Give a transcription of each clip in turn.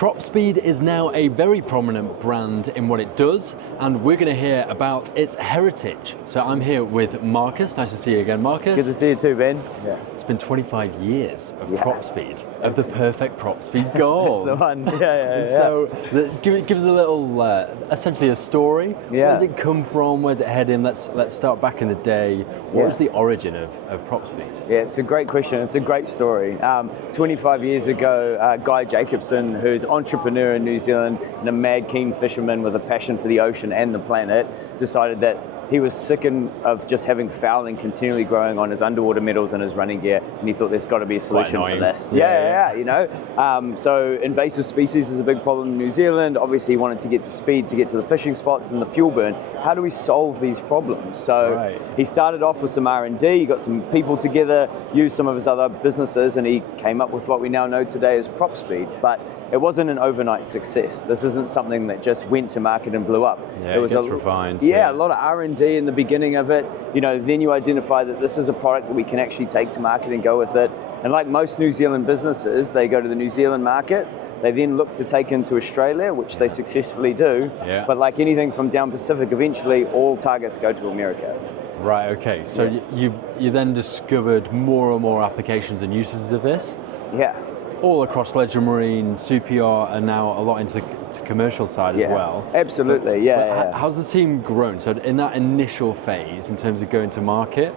Propspeed is now a very prominent brand in what it does, and we're going to hear about its heritage. So I'm here with Marcus. Nice to see you again, Marcus. Good to see you too, Ben. Yeah. It's been 25 years of Propspeed, of the perfect Propspeed gold. That's the one. Yeah. So give us a little, essentially a story. Yeah. Where does it come from? Where's it heading? Let's start back in the day. What was the origin of Propspeed? Yeah, it's a great question. It's a great story. 25 years ago, Guy Jacobson, who's an entrepreneur in New Zealand and a mad keen fisherman with a passion for the ocean and the planet, decided that he was sick of just having fouling continually growing on his underwater metals and his running gear, and he thought there's got to be a solution for this. Yeah, you know. So invasive species is a big problem in New Zealand. Obviously, he wanted to get to speed, to get to the fishing spots and the fuel burn. How do we solve these problems? So he started off with some R&D, he got some people together, used some of his other businesses, and he came up with what we now know today as Propspeed. But it wasn't an overnight success. This isn't something that just went to market and blew up. Yeah, it was refined. Yeah, a lot of R&D in the beginning of it. You know, then you identify that this is a product that we can actually take to market and go with it. And like most New Zealand businesses, they go to the New Zealand market. They then look to take into Australia, which they successfully do. Yeah. But like anything from down Pacific, eventually all targets go to America. Right, okay. So you then discovered more and more applications and uses of this? Yeah. All across leisure marine, super yacht, and now a lot into commercial side as well. Absolutely, but how's the team grown? So in that initial phase, in terms of going to market,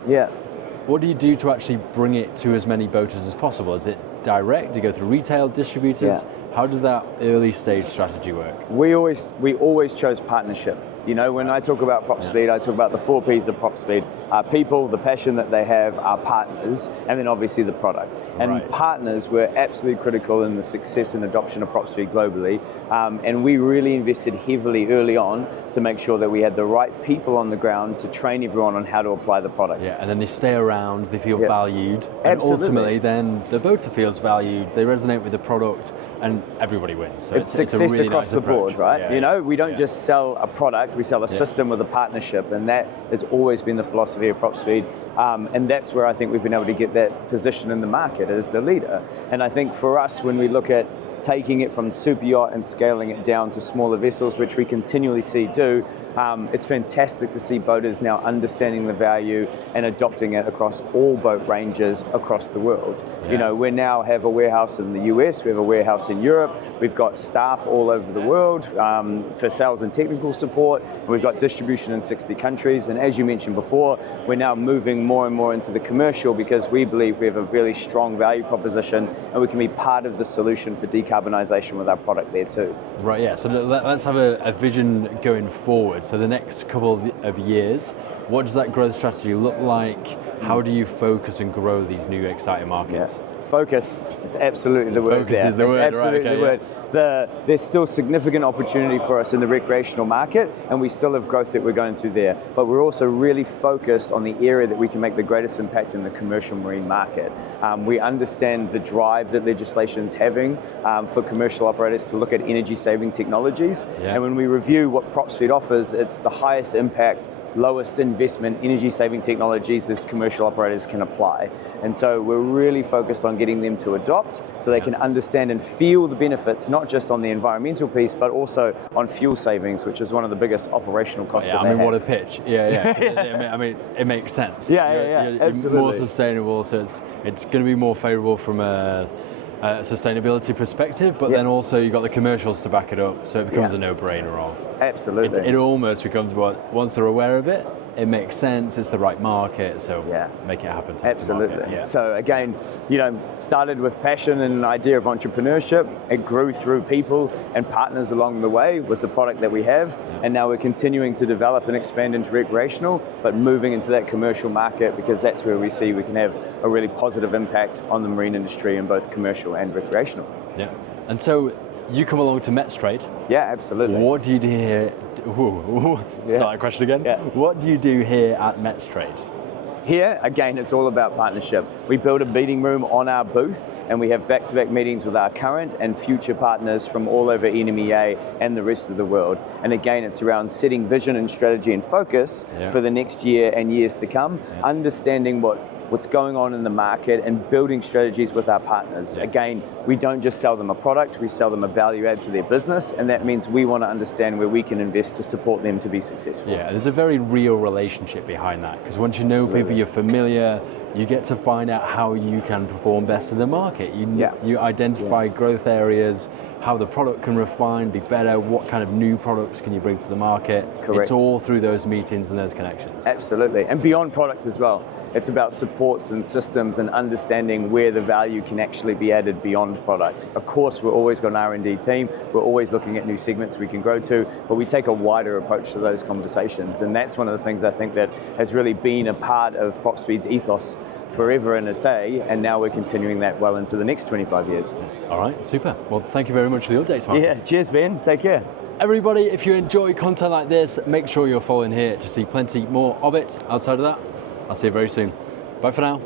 what do you do to actually bring it to as many boaters as possible? Is it direct? Do you go through retail distributors? How did that early stage strategy work? We always chose partnership. You know, when I talk about Propspeed, I talk about the 4 Ps of Propspeed. Our people, the passion that they have, our partners, and then obviously the product. And partners were absolutely critical in the success and adoption of Propspeed globally. And we really invested heavily early on to make sure that we had the right people on the ground to train everyone on how to apply the product. Yeah, and then they stay around, they feel valued, and ultimately then the boater feels valued, they resonate with the product, and everybody wins. So it's success a really across nice the board, right? Yeah, you know, we don't just sell a product, we sell a system with a partnership, and that has always been the philosophy of Propspeed. And that's where I think we've been able to get that position in the market as the leader. And I think for us, when we look at taking it from super yacht and scaling it down to smaller vessels, which we continually see do, it's fantastic to see boaters now understanding the value and adopting it across all boat ranges across the world. You know, we now have a warehouse in the US, we have a warehouse in Europe, we've got staff all over the world for sales and technical support, and we've got distribution in 60 countries. And as you mentioned before, we're now moving more and more into the commercial because we believe we have a really strong value proposition and we can be part of the solution for decarbonisation with our product there too. Right, yeah, so let's have a vision going forward. So the next couple of years, what does that growth strategy look like? How do you focus and grow these new exciting markets? Focus, it's absolutely the word. Focus is the word, absolutely the word. There's still significant opportunity for us in the recreational market, and we still have growth that we're going through there. But we're also really focused on the area that we can make the greatest impact in the commercial marine market. We understand the drive that legislation's having for commercial operators to look at energy-saving technologies. And when we review what Propspeed offers, it's the highest impact, lowest investment energy-saving technologies that commercial operators can apply. And so we're really focused on getting them to adopt so they can understand and feel the benefits, not just on the environmental piece, but also on fuel savings, which is one of the biggest operational costs that they have. What a pitch. I mean, it makes sense. Absolutely. More sustainable, so it's going to be more favorable from a sustainability perspective, but then also you've got the commercials to back it up, so it becomes a no-brainer of. Absolutely. It almost becomes once they're aware of it, it makes sense, it's the right market, so make it happen. Absolutely. So again, you know, started with passion and an idea of entrepreneurship. It grew through people and partners along the way with the product that we have, and now we're continuing to develop and expand into recreational, but moving into that commercial market because that's where we see we can have a really positive impact on the marine industry in both commercial and recreational. Yeah. And so you come along to METSTRADE. Yeah, absolutely. What do you do here? Start that question again. What do you do here at METSTRADE? Here, again, it's all about partnership. We build a meeting room on our booth, and we have back-to-back meetings with our current and future partners from all over NMEA and the rest of the world. And again, it's around setting vision and strategy and focus for the next year and years to come, understanding what what's going on in the market, and building strategies with our partners. Again, we don't just sell them a product, we sell them a value add to their business, and that means we want to understand where we can invest to support them to be successful. Yeah, there's a very real relationship behind that, because once you know people, you're familiar, you get to find out how you can perform best in the market. You identify growth areas, how the product can refine, be better, what kind of new products can you bring to the market. Correct. It's all through those meetings and those connections. Absolutely, and beyond product as well. It's about supports and systems and understanding where the value can actually be added beyond product. Of course, we're always got an R&D team. We're always looking at new segments we can grow to, but we take a wider approach to those conversations. And that's one of the things I think that has really been a part of Propspeed's ethos forever and a day, and now we're continuing that well into the next 25 years. All right, super. Well, thank you very much for the updates, Marcus. Yeah, cheers, Ben. Take care. Everybody, if you enjoy content like this, make sure you're following here to see plenty more of it. Outside of that, I'll see you very soon. Bye for now.